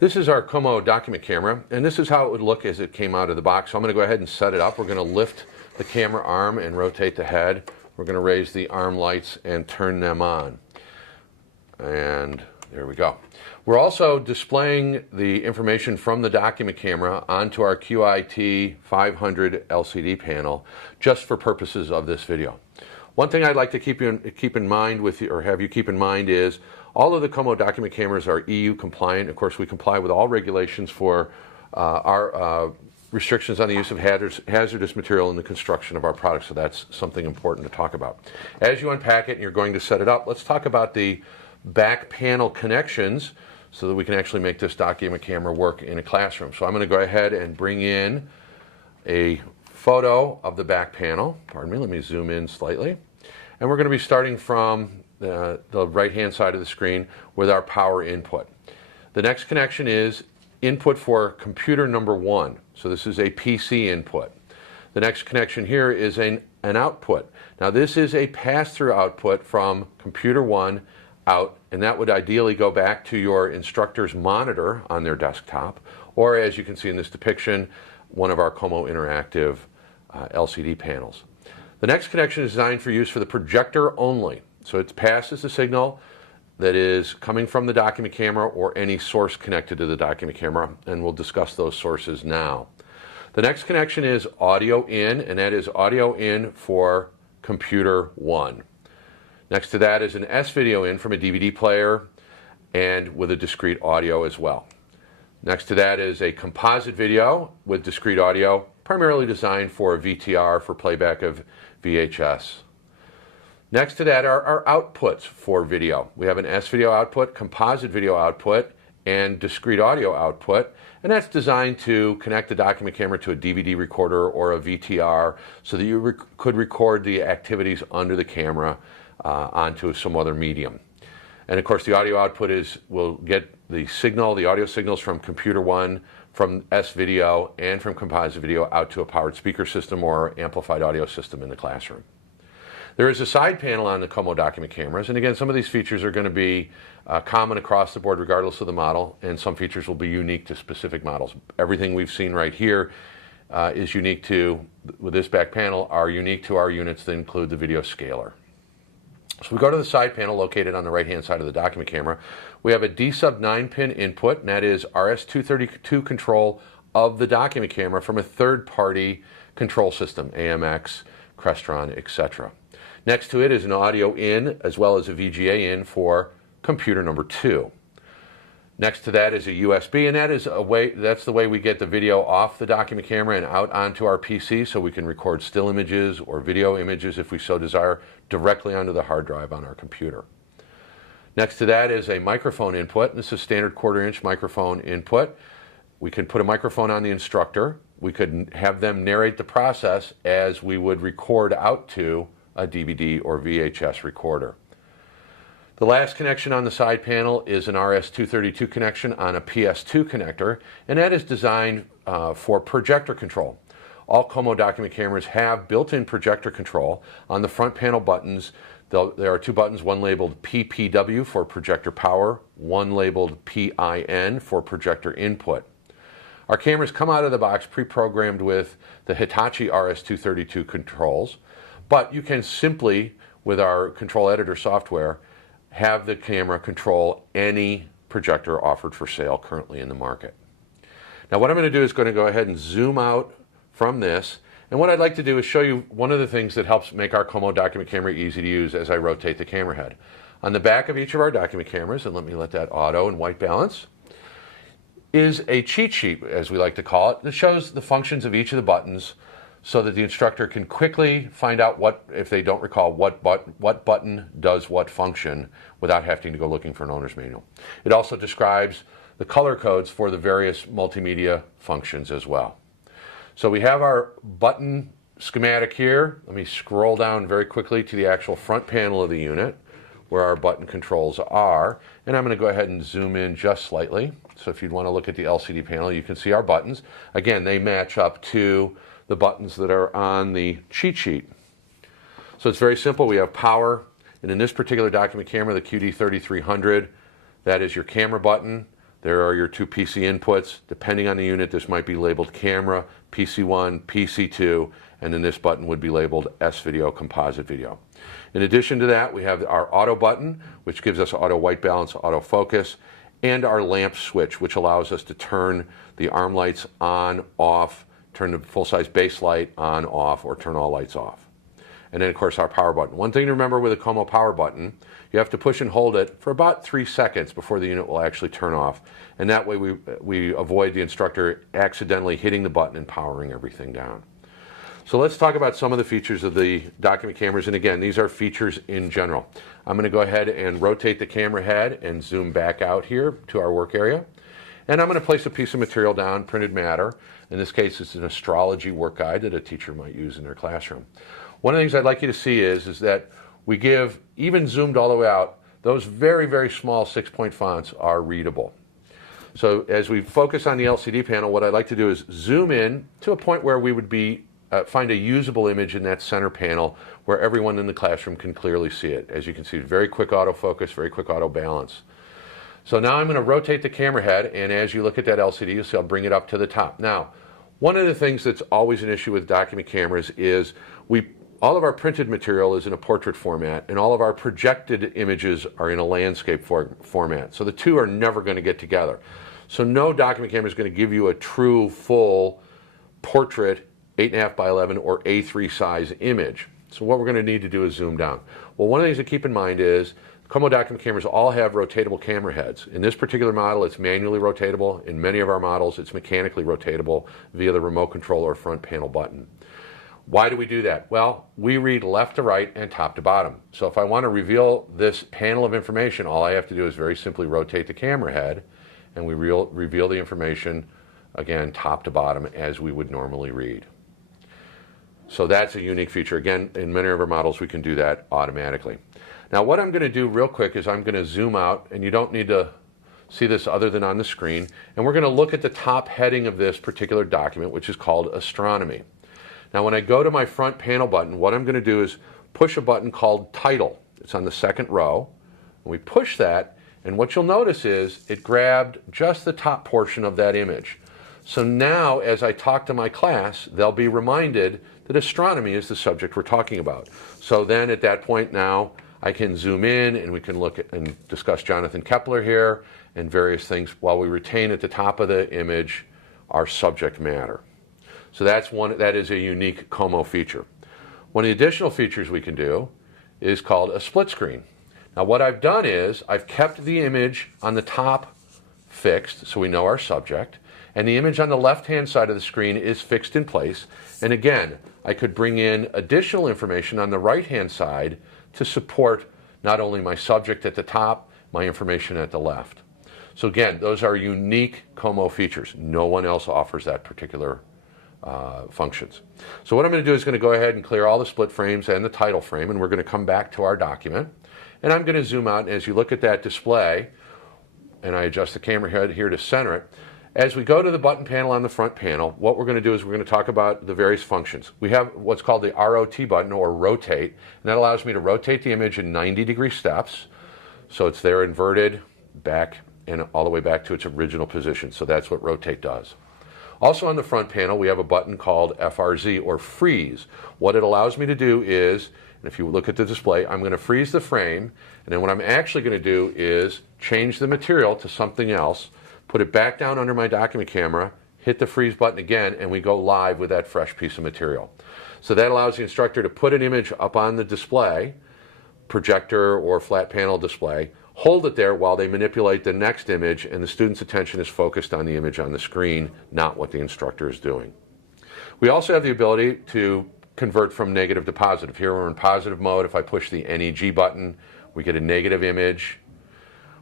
This is our Qomo document camera, and this is how it would look as it came out of the box. So I'm going to go ahead and set it up. We're going to lift the camera arm and rotate the head. We're going to raise the arm lights and turn them on. And there we go. We're also displaying the information from the document camera onto our QIT 500 LCD panel just for purposes of this video. One thing I'd like to keep in mind with you, or have you keep in mind, is all of the Qomo document cameras are EU compliant. Of course, we comply with all regulations for our restrictions on the use of hazardous material in the construction of our products, so that's something important to talk about. As you unpack it and you're going to set it up, let's talk about the back panel connections so that we can actually make this document camera work in a classroom. So I'm going to go ahead and bring in a photo of the back panel. Pardon me, let me zoom in slightly. And we're going to be starting from the right-hand side of the screen with our power input. The next connection is input for computer number 1. So this is a PC input. The next connection here is an output. Now this is a pass-through output from computer 1 out, and that would ideally go back to your instructor's monitor on their desktop, or as you can see in this depiction, one of our Qomo interactive LCD panels. The next connection is designed for use for the projector only. So it passes the signal that is coming from the document camera or any source connected to the document camera, and we'll discuss those sources now. The next connection is audio in, and that is audio in for computer 1. Next to that is an S-video in from a DVD player and with a discrete audio as well. Next to that is a composite video with discrete audio, primarily designed for VTR for playback of VHS. Next to that are our outputs for video. We have an S-video output, composite video output, and discrete audio output, and that's designed to connect the document camera to a DVD recorder or a VTR so that you could record the activities under the camera onto some other medium. And of course the audio output will get the signal, the audio signals from computer 1, from S-video, and from composite video out to a powered speaker system or amplified audio system in the classroom. There is a side panel on the Qomo document cameras, and again, some of these features are going to be common across the board regardless of the model, and some features will be unique to specific models. Everything we've seen right here is unique to, with this back panel, are unique to our units that include the video scaler. So we go to the side panel located on the right-hand side of the document camera. We have a D-sub 9-pin input, and that is RS-232 control of the document camera from a third-party control system, AMX, Crestron, etc. Next to it is an audio in as well as a VGA in for computer number 2. Next to that is a USB, and that's the way we get the video off the document camera and out onto our PC so we can record still images or video images if we so desire directly onto the hard drive on our computer. Next to that is a microphone input. This is standard 1/4-inch microphone input. We can put a microphone on the instructor. We could have them narrate the process as we would record out to a DVD or VHS recorder. The last connection on the side panel is an RS-232 connection on a PS2 connector, and that is designed for projector control. All Qomo document cameras have built-in projector control. On the front panel buttons, there are 2 buttons, one labeled PPW for projector power, one labeled PIN for projector input. Our cameras come out of the box pre-programmed with the Hitachi RS-232 controls, but you can simply, with our control editor software, have the camera control any projector offered for sale currently in the market. Now what I'm going to do is going to go ahead and zoom out from this, and what I'd like to do is show you one of the things that helps make our Qomo document camera easy to use as I rotate the camera head. On the back of each of our document cameras, and let me let that auto and white balance, is a cheat sheet, as we like to call it, that shows the functions of each of the buttons so that the instructor can quickly find out what, if they don't recall, what button does what function without having to go looking for an owner's manual. It also describes the color codes for the various multimedia functions as well. So we have our button schematic here. Let me scroll down very quickly to the actual front panel of the unit where our button controls are, and I'm going to go ahead and zoom in just slightly. So if you'd want to look at the LCD panel, you can see our buttons. Again, they match up to the buttons that are on the cheat sheet. So it's very simple. We have power, and in this particular document camera, the QD3300, that is your camera button. There are your two PC inputs. Depending on the unit, this might be labeled camera, PC1, PC2, and then this button would be labeled S-Video, composite video. In addition to that, we have our auto button, which gives us auto white balance, auto focus, and our lamp switch, which allows us to turn the arm lights on, off, turn the full-size base light on, off, or turn all lights off. And then, of course, our power button. One thing to remember with a Qomo power button, you have to push and hold it for about 3 seconds before the unit will actually turn off. And that way we avoid the instructor accidentally hitting the button and powering everything down. So let's talk about some of the features of the document cameras. And again, these are features in general. I'm going to go ahead and rotate the camera head and zoom back out here to our work area. And I'm going to place a piece of material down, printed matter. In this case, it's an astrology work guide that a teacher might use in their classroom. One of the things I'd like you to see is that we give, even zoomed all the way out, those very, very small 6-point fonts are readable. So as we focus on the LCD panel, what I'd like to do is zoom in to a point where we would find a usable image in that center panel where everyone in the classroom can clearly see it. As you can see, very quick autofocus, very quick auto balance. So now I'm going to rotate the camera head, and as you look at that LCD, you'll see I'll bring it up to the top. Now, one of the things that's always an issue with document cameras is all of our printed material is in a portrait format, and all of our projected images are in a landscape format. So the two are never going to get together. So no document camera is going to give you a true, full portrait 8.5 by 11 or A3 size image. So what we're going to need to do is zoom down. Well, one of the things to keep in mind is Qomo document cameras all have rotatable camera heads. In this particular model, it's manually rotatable. In many of our models, it's mechanically rotatable via the remote control or front panel button. Why do we do that? Well, we read left to right and top to bottom. So if I want to reveal this panel of information, all I have to do is very simply rotate the camera head, and we reveal the information, again, top to bottom as we would normally read. So that's a unique feature. Again, in many of our models, we can do that automatically. Now, what I'm going to do real quick is I'm going to zoom out, and you don't need to see this other than on the screen, and we're going to look at the top heading of this particular document, which is called Astronomy. Now, when I go to my front panel button, what I'm going to do is push a button called Title. It's on the second row. And we push that, and what you'll notice is it grabbed just the top portion of that image. So now, as I talk to my class, they'll be reminded that astronomy is the subject we're talking about. So then at that point now, I can zoom in and we can look at and discuss Jonathan Kepler here and various things while we retain at the top of the image our subject matter. So that is a unique Qomo feature. One of the additional features we can do is called a split screen. Now what I've done is I've kept the image on the top fixed so we know our subject, and the image on the left-hand side of the screen is fixed in place. And again, I could bring in additional information on the right-hand side to support not only my subject at the top, my information at the left. So again, those are unique Qomo features. No one else offers that particular functions. So what I'm going to do is going to go ahead and clear all the split frames and the title frame, and we're going to come back to our document. And I'm going to zoom out, and as you look at that display, and I adjust the camera head here to center it, as we go to the button panel on the front panel, what we're going to do is we're going to talk about the various functions. We have what's called the ROT button, or rotate, and that allows me to rotate the image in 90-degree steps. So it's there inverted, back, and all the way back to its original position. So that's what rotate does. Also on the front panel, we have a button called FRZ, or freeze. What it allows me to do is, and if you look at the display, I'm going to freeze the frame, and then what I'm actually going to do is change the material to something else, put it back down under my document camera, hit the freeze button again, and we go live with that fresh piece of material. So that allows the instructor to put an image up on the display, projector or flat panel display, hold it there while they manipulate the next image, and the student's attention is focused on the image on the screen, not what the instructor is doing. We also have the ability to convert from negative to positive. Here we're in positive mode. If I push the NEG button, we get a negative image.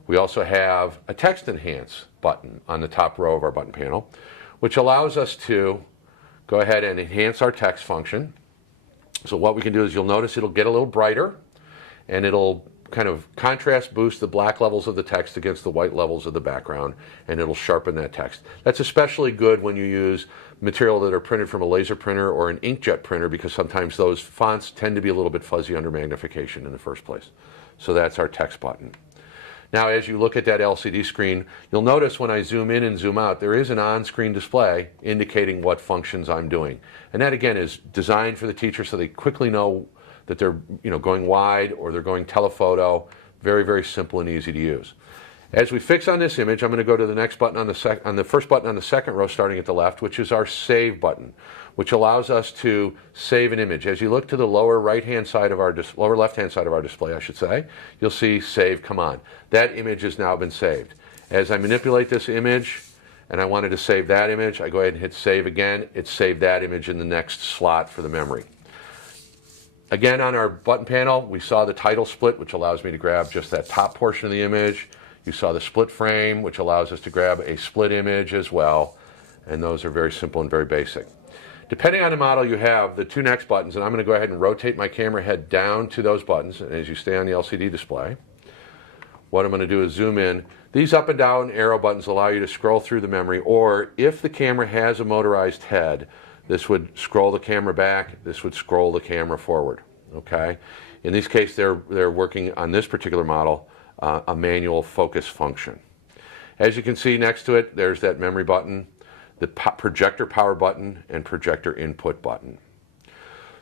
We also have a text enhance button on the top row of our button panel, which allows us to go ahead and enhance our text function. So what we can do is you'll notice it'll get a little brighter, and it'll kind of contrast boost the black levels of the text against the white levels of the background, and it'll sharpen that text. That's especially good when you use material that are printed from a laser printer or an inkjet printer, because sometimes those fonts tend to be a little bit fuzzy under magnification in the first place. So that's our text button. Now, as you look at that LCD screen, you'll notice when I zoom in and zoom out, there is an on-screen display indicating what functions I'm doing. And that, again, is designed for the teacher so they quickly know that they're going wide or they're going telephoto. Very, very simple and easy to use. As we fix on this image, I'm going to go to the next button on the first button on the second row starting at the left, which is our Save button, which allows us to save an image. As you look to the lower right-hand side of our lower left-hand side of our display, I should say, you'll see Save come on. That image has now been saved. As I manipulate this image and I wanted to save that image, I go ahead and hit Save again. It saved that image in the next slot for the memory. Again, on our button panel, we saw the title split, which allows me to grab just that top portion of the image. You saw the split frame, which allows us to grab a split image as well. And those are very simple and very basic. Depending on the model you have, the two next buttons, and I'm going to go ahead and rotate my camera head down to those buttons, and as you stay on the LCD display, what I'm going to do is zoom in. These up and down arrow buttons allow you to scroll through the memory, or if the camera has a motorized head, this would scroll the camera back, this would scroll the camera forward. Okay? In this case, they're working on this particular model, a manual focus function. As you can see next to it, there's that memory button, the projector power button, and projector input button.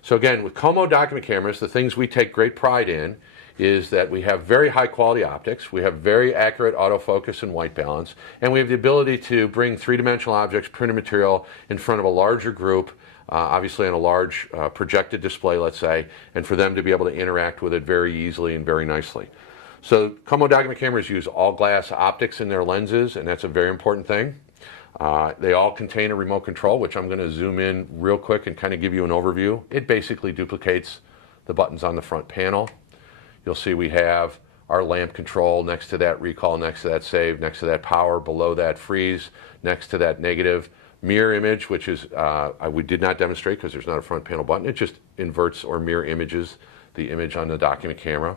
So again, with Qomo document cameras, the things we take great pride in is that we have very high quality optics, we have very accurate autofocus and white balance, and we have the ability to bring three-dimensional objects, printed material, in front of a larger group, obviously on a large projected display, let's say, and for them to be able to interact with it very easily and very nicely. So Qomo document cameras use all glass optics in their lenses, and that's a very important thing. They all contain a remote control, which I'm going to zoom in real quick and kind of give you an overview. It basically duplicates the buttons on the front panel. You'll see we have our lamp control next to that recall, next to that save, next to that power, below that freeze, next to that negative mirror image, which is, we did not demonstrate because there's not a front panel button. It just inverts or mirror images the image on the document camera.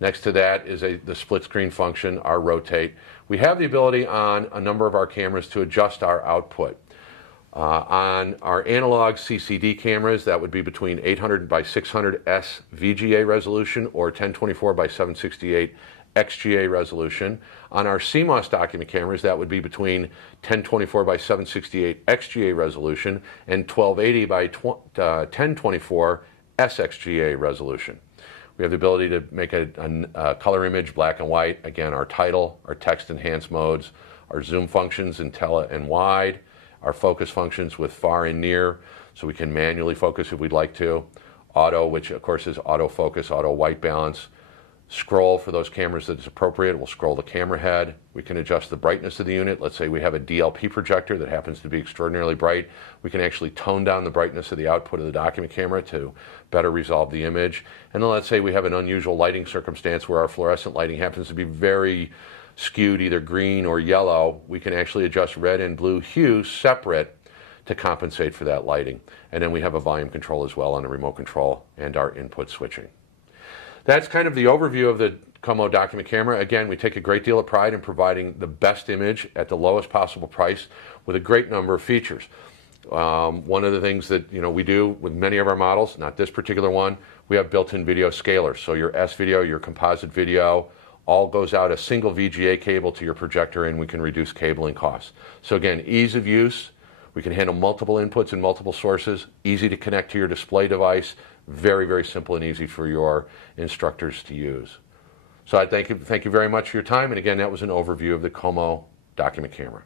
Next to that is the split screen function, our rotate. We have the ability on a number of our cameras to adjust our output. On our analog CCD cameras, that would be between 800 by 600 S VGA resolution or 1024 by 768 XGA resolution. On our CMOS document cameras, that would be between 1024 by 768 XGA resolution and 1280 by 1024 SXGA resolution. We have the ability to make a color image, black and white. Again, our title, our text enhanced modes, our zoom functions in tele and wide, our focus functions with far and near, so we can manually focus if we'd like to. Auto, which of course is autofocus, auto white balance. Scroll for those cameras that is appropriate. We'll scroll the camera head. We can adjust the brightness of the unit. Let's say we have a DLP projector that happens to be extraordinarily bright. We can actually tone down the brightness of the output of the document camera to better resolve the image. And then let's say we have an unusual lighting circumstance where our fluorescent lighting happens to be very skewed, either green or yellow. We can actually adjust red and blue hues separate to compensate for that lighting. And then we have a volume control as well on a remote control and our input switching. That's kind of the overview of the Qomo document camera. Again, we take a great deal of pride in providing the best image at the lowest possible price with a great number of features. One of the things that we do with many of our models, not this particular one, we have built-in video scalers. So your S-video, your composite video, all goes out a single VGA cable to your projector, and we can reduce cabling costs. So again, ease of use. We can handle multiple inputs and multiple sources, easy to connect to your display device, very, very simple and easy for your instructors to use. So I thank you very much for your time. And again, that was an overview of the Qomo document camera.